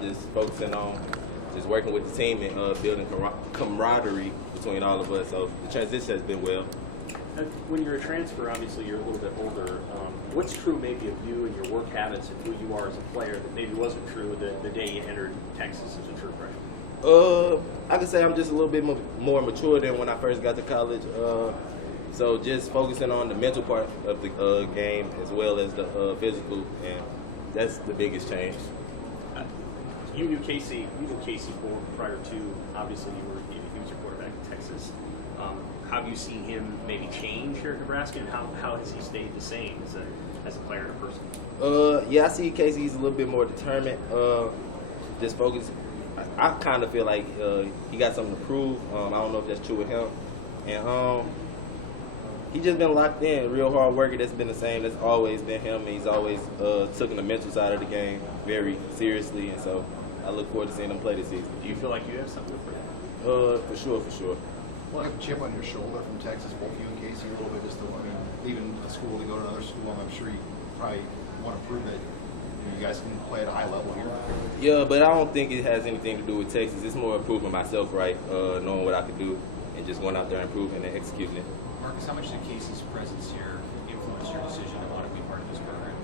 Just focusing on just working with the team and building camaraderie between all of us. So the transition has been well. When you're a transfer, obviously you're a little bit older. What's true maybe of you and your work habits and who you are as a player that maybe wasn't true the day you entered Texas as a true freshman? I could say I'm just a little bit more mature than when I first got to college. So just focusing on the mental part of the game as well as the physical, and that's the biggest change. You knew Casey prior to, obviously he was your quarterback in Texas. How have you seen him maybe change here at Nebraska, and how has he stayed the same as a player and a person? Yeah, I see Casey. He's a little bit more determined. Just focused. I kind of feel like he got something to prove. I don't know if that's true with him, and he just been locked in, real hard worker. That's been the same. That's always been him. And he's always taken the mental side of the game very seriously, and so I look forward to seeing him play this season. Do you feel like you have something for him? For sure. Well, you have a chip on your shoulder from Texas, both you and Casey, a little bit. Leaving a school to go to another school, I'm sure you probably want to prove that you guys can play at a high level here. Yeah, but I don't think it has anything to do with Texas. It's more proving myself right, knowing what I can do, and just going out there and proving and executing it. Marcus, how much did Casey's presence here influence your decision to want to be part of this program?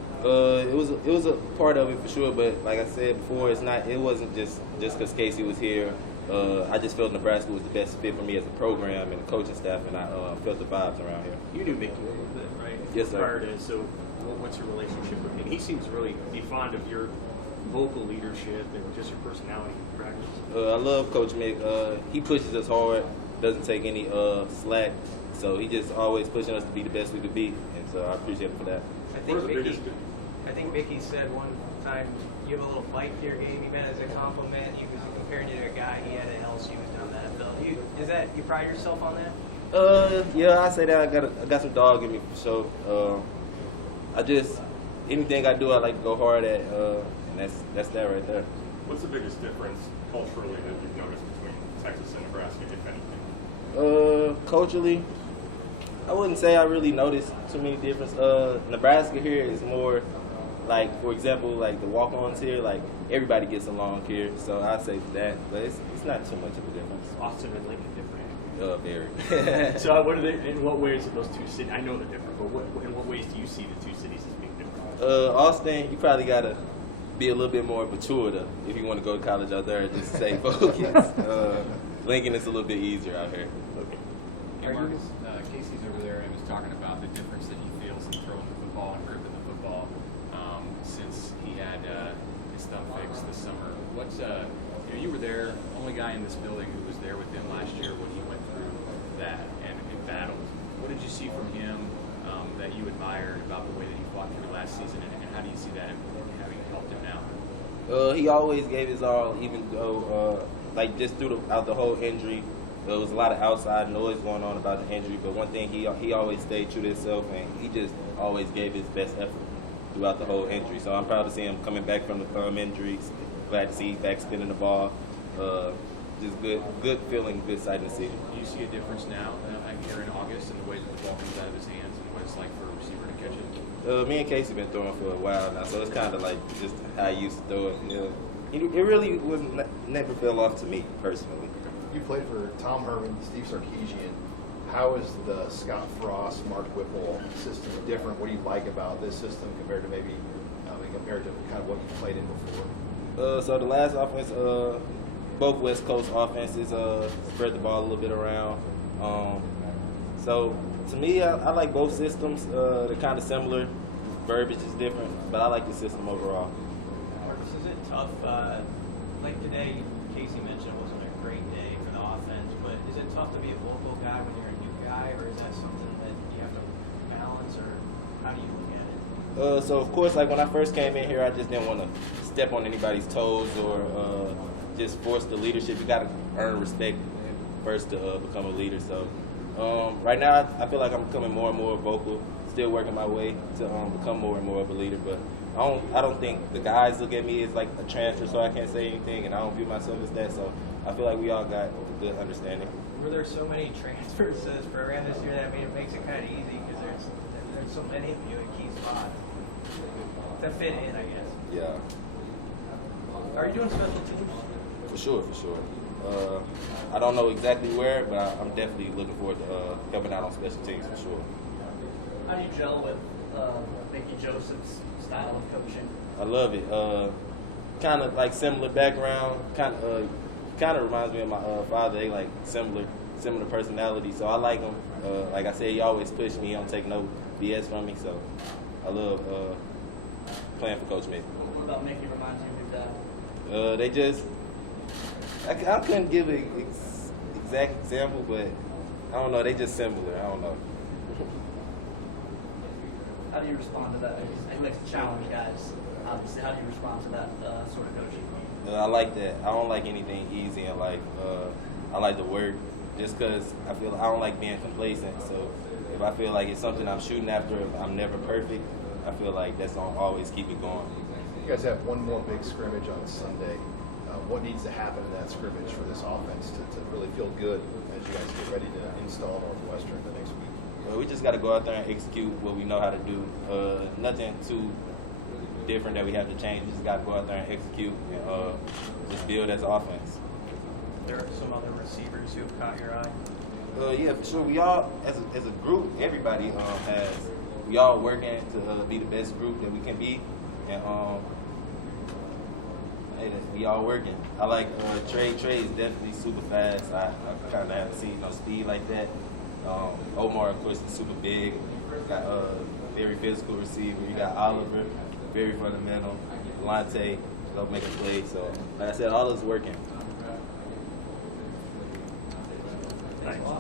It was a part of it for sure, but like I said before, it wasn't just because Casey was here. I just felt Nebraska was the best fit for me as a program and the coaching staff, and I felt the vibes around here. You knew Mickey a little bit, right? Yes, sir. Prior to, so what's your relationship with him? He seems to really be fond of your vocal leadership and just your personality in practice. I love Coach Mick. He pushes us hard, doesn't take any slack, so he just always pushing us to be the best we could be, and so I appreciate him for that. I think Mickey said one time you have a little bite to your game, even as a compliment. He was comparing you to a guy he had at LSU who's done that. You pride yourself on that? Yeah, I say that I got some dog in me for sure. Anything I do, I like to go hard at, and that's that right there. What's the biggest difference culturally that you've noticed between Texas and Nebraska, if anything? Culturally, I wouldn't say I really noticed too many differences. Nebraska here is more like, for example, like the walk-ons here, like everybody gets along here, so I say that, but it's not too much of a difference. Austin and Lincoln different. Very. So what are they? In what ways are those two cities? I know they're different, but in what ways do you see the two cities as being different? Austin, you probably gotta be a little bit more mature if you want to go to college out there and just stay focused. Lincoln is a little bit easier out here. Okay. Hey, Marcus, Casey's over there and was talking about the difference that he feels in throwing the football and gripping the football since he had his thumb fixed this summer. You were there, only guy in this building who was there with him last year when he went through that and battled. What did you see from him that you admired about the way that he fought through last season, and how do you see that having helped him now? He always gave his all, even though, just throughout the whole injury, there was a lot of outside noise going on about the injury. But one thing, he always stayed true to himself, and he just always gave his best effort throughout the whole injury. So I'm proud to see him coming back from the thumb injuries. Glad to see he's back spinning the ball. Just good feeling, good sight to see. Do you see a difference now here in August in the way that the ball comes out of his hands and what it's like for a receiver to catch it? Me and Casey been throwing for a while now, so it's kind of like just how I used to throw it. It really never fell off to me personally. You played for Tom Herman, Steve Sarkisian. How is the Scott Frost, Mark Whipple system different? What do you like about this system compared to compared to kind of what you played in before? So the last offense, both West Coast offenses spread the ball a little bit around. So to me, I like both systems. They're kind of similar. Verbiage is different, but I like the system overall. Marcus, is it tough? Like today, Casey mentioned it wasn't a great day for the offense, but is it tough to be a vocal guy when you're a new guy, or is that something that you have to balance, or how do you look at it? So of course, like when I first came in here, I just didn't want to step on anybody's toes or just force the leadership. You got to earn respect first to become a leader. So right now, I feel like I'm becoming more and more vocal. Still working my way to become more and more of a leader, but I don't think the guys look at me as like a transfer, so I can't say anything, and I don't view myself as that. So I feel like we all got a good understanding. Were there so many transfers to this program this year that it makes it kind of easy because there's so many of you in key spots to fit in, I guess. Yeah. Are you doing special teams? For sure, for sure. I don't know exactly where, but I'm definitely looking forward to helping out on special teams for sure. How do you gel with Mickey Joseph's style of coaching? I love it. Kind of like similar background. Kind of reminds me of my father. They like similar personality. So I like him. Like I said, he always pushed me. He don't take no BS from me. So I love playing for Coach Mickey. What about Mickey reminds you of your dad? They just. I couldn't give an exact example, but I don't know. They just similar. I don't know. How do you respond to that? He likes to challenge guys. Obviously, how do you respond to that sort of coaching? I like that. I don't like anything easy, and I like to work. Just because I don't like being complacent. So if I feel like it's something I'm shooting after, if I'm never perfect, I feel like that's gonna always keep it going. You guys have one more big scrimmage on Sunday. What needs to happen in that scrimmage for this offense to really feel good as you guys get ready to install Northwestern the next week? We just got to go out there and execute what we know how to do. Nothing too different that we have to change. We just got to go out there and execute and just build as an offense. There are some other receivers who have caught your eye. Yeah, for sure. We all, as a group, everybody we all working to be the best group that we can be, and we all working. I like Trey. Trey is definitely super fast. I kind of haven't seen no speed like that. Omar, of course, is super big. Got very physical receiver. You got Oliver, very fundamental. Lante, go make a play. So, like I said, all is working. Thanks.